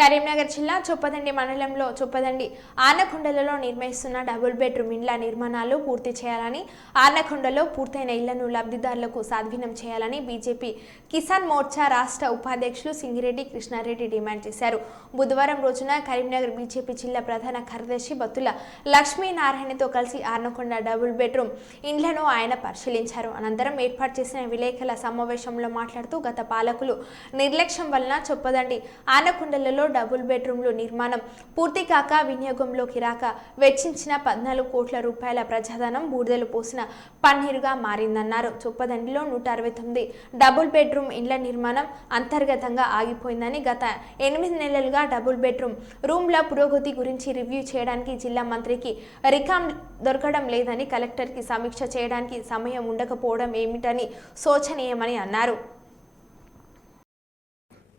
కరీంనగర్ జిల్లా చొప్పదండి మండలంలో చొప్పదండి ఆనకొండలలో నిర్మిస్తున్న డబుల్ బెడ్రూమ్ ఇండ్ల నిర్మాణాలు పూర్తి చేయాలని, ఆనకొండలో పూర్తయిన ఇళ్లను లబ్ధిదారులకు స్వాధీనం చేయాలని బీజేపీ కిసాన్ మోర్చా రాష్ట్ర ఉపాధ్యక్షులు సింగిరెడ్డి కృష్ణారెడ్డి డిమాండ్ చేశారు. బుధవారం రోజున కరీంనగర్ బీజేపీ జిల్లా ప్రధాన కార్యదర్శి బత్తుల లక్ష్మీనారాయణతో కలిసి ఆనకొండ డబుల్ బెడ్రూమ్ ఇండ్లను ఆయన పరిశీలించారు. అనంతరం ఏర్పాటు చేసిన విలేకరుల సమావేశంలో మాట్లాడుతూ గత పాలకులు నిర్లక్ష్యం వలన చొప్పదండి ఆనకొండలలో డబుల్ బెడ్రూమ్లు నిర్మాణం పూర్తి కాక వినియోగంలోకి రాక వెచ్చించిన 14 కోట్ల రూపాయల ప్రజాధనం బూడిదలు పోసిన పన్నీరుగా మారిందన్నారు. చొప్పదండిలో 169 డబుల్ బెడ్రూమ్ ఇండ్ల నిర్మాణం అంతర్గతంగా ఆగిపోయిందని, గత 8 నెలలుగా డబుల్ బెడ్రూమ్ రూమ్ల పురోగతి గురించి రివ్యూ చేయడానికి జిల్లా మంత్రికి రికాం దొరకడం లేదని, కలెక్టర్కి సమీక్ష చేయడానికి సమయం ఉండకపోవడం ఏమిటని శోచనీయమని అన్నారు.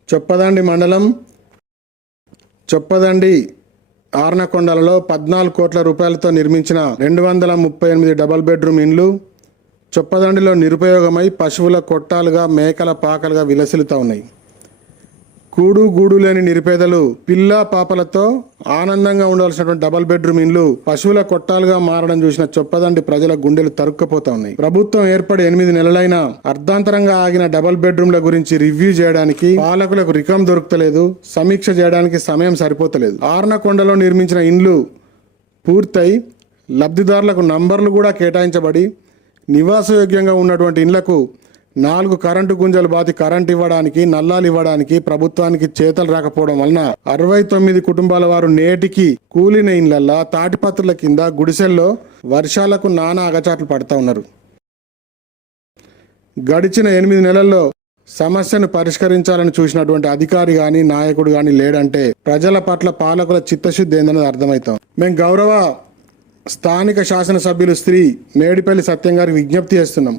చొప్పదండి మండలం చొప్పదండి ఆర్నకొండలలో 14 కోట్ల రూపాయలతో నిర్మించిన 238 డబల్ బెడ్రూమ్ ఇండ్లు చొప్పదండిలో నిరుపయోగమై పశువుల కొట్టాలుగా, మేకల పాకలుగా విలసిల్లుతూ ఉన్నాయి. కూడు గూడు లేని నిరుపేదలు పిల్ల పాపలతో ఆనందంగా ఉండవలసినటువంటి డబల్ బెడ్రూమ్ ఇండ్లు పశువుల కొట్టాలుగా మారడం చూసిన చొప్పదండి ప్రజల గుండెలు తరుక్కుపోతా ఉన్నాయి. ప్రభుత్వం ఏర్పడి 8 నెలలైనా అర్ధాంతరంగా ఆగిన డబల్ బెడ్రూమ్ల గురించి రివ్యూ చేయడానికి పాలకులకు రికం దొరుకుతలేదు, సమీక్ష చేయడానికి సమయం సరిపోతలేదు. ఆర్నకొండలో నిర్మించిన ఇండ్లు పూర్తయి లబ్ధిదారులకు నంబర్లు కూడా కేటాయించబడి నివాసయోగ్యంగా ఉన్నటువంటి ఇండ్లకు 4 కరెంటు గుంజలు బాతి కరెంట్ ఇవ్వడానికి, నల్లాలు ఇవ్వడానికి ప్రభుత్వానికి చేతలు రాకపోవడం వలన 69 కుటుంబాల వారు నేటికి కూలిన ఇండ్లల్లా తాటిపత్రుల కింద గుడిసెల్లో వర్షాలకు నానా అగచాట్లు పడతా ఉన్నారు. గడిచిన 8 నెలల్లో సమస్యను పరిష్కరించాలని చూసినటువంటి అధికారి కానీ, నాయకుడు కానీ లేడంటే ప్రజల పట్ల పాలకుల చిత్తశుద్ధి ఏందనేది అర్థమవుతాం. మేము గౌరవ స్థానిక శాసనసభ్యులు శ్రీ మేడిపల్లి సత్యం గారికి విజ్ఞప్తి చేస్తున్నాం.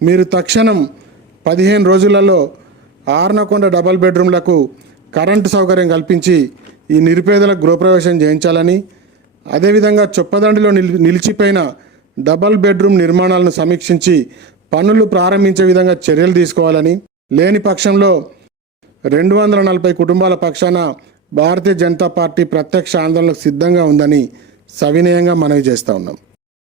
మీరు తక్షణం 15 రోజులలో ఆర్నకొండ డబల్ బెడ్రూమ్లకు కరెంటు సౌకర్యం కల్పించి ఈ నిరుపేదలకు గృహప్రవేశం చేయించాలని, అదేవిధంగా చొప్పదండిలో నిలిచిపోయిన డబల్ బెడ్రూమ్ నిర్మాణాలను సమీక్షించి పనులు ప్రారంభించే విధంగా చర్యలు తీసుకోవాలని, లేని పక్షంలో 240 కుటుంబాల పక్షాన భారతీయ జనతా పార్టీ ప్రత్యక్ష ఆందోళనకు సిద్ధంగా ఉందని సవినయంగా మనవి చేస్తూ ఉన్నాం.